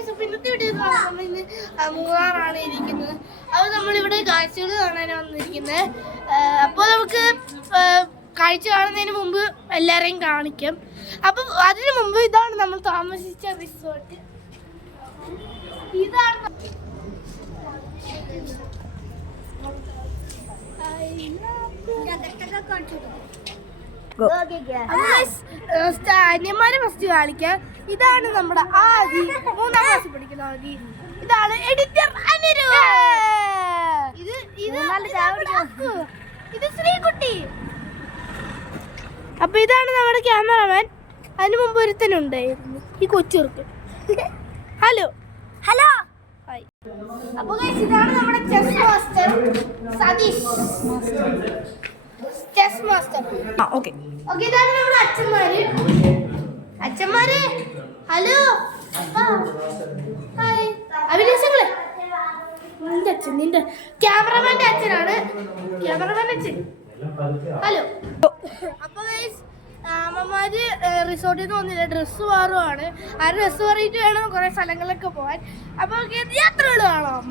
ഇന്നത്തെ വീഡിയോ നമ്മളിന്ന് മൂന്നാറാണ് ഇരിക്കുന്നത്. അപ്പോൾ നമ്മളിവിടെ കാഴ്ചകൾ കാണാനാണ് വന്നിരിക്കുന്നത്. അപ്പോൾ നമുക്ക് കാഴ്ച കാണുന്നതിന് മുമ്പ് എല്ലാവരെയും കാണിക്കാം. അപ്പം അതിനു മുമ്പ് ഇതാണ് നമ്മൾ താമസിച്ച റിസോർട്ട്. ഇതാണ് അന്യന്മാരെ ഫസ്റ്റ് കാണിക്കാം. ഇതാണ് നമ്മുടെ ആദി, 3ാം ക്ലാസ്സിൽ പഠിക്കുന്ന ആദി. ഇതാണ് എഡിറ്റർ അനിരു. ഇത് ശ്രീകുട്ടി. അപ്പൊ ഇതാണ് നമ്മുടെ ക്യാമറമാൻ. അതിനു മുമ്പ് ഒരുത്തനുണ്ടായിരുന്നു, ഈ കൊച്ചുർക്ക്. Hello hello hi. അപ്പൊ ഇതാണ് നമ്മുടെ chess master Sathish. Chess master. Okay. ഇതാണ് നമ്മുടെ അച്ഛന്മാര്. Hello hi. അഭിലാഷങ്ങളെ, നിന്റെ അച്ഛൻ, നിന്റെ ക്യാമറമാന്റെ അച്ഛനാണ്. ക്യാമറമാന്റെ അച്ഛൻ. ഹലോ. അപ്പൊ അമ്മമാര് റിസോർട്ടിൽ നിന്ന് വന്നില്ല, ഡ്രസ്സ് മാറുവാണ്. ആ ഡ്രസ്സ് മാറിയിട്ട് വേണം കുറെ സ്ഥലങ്ങളിലൊക്കെ പോവാൻ. അപ്പൊ യാത്രകൾ കാണാം.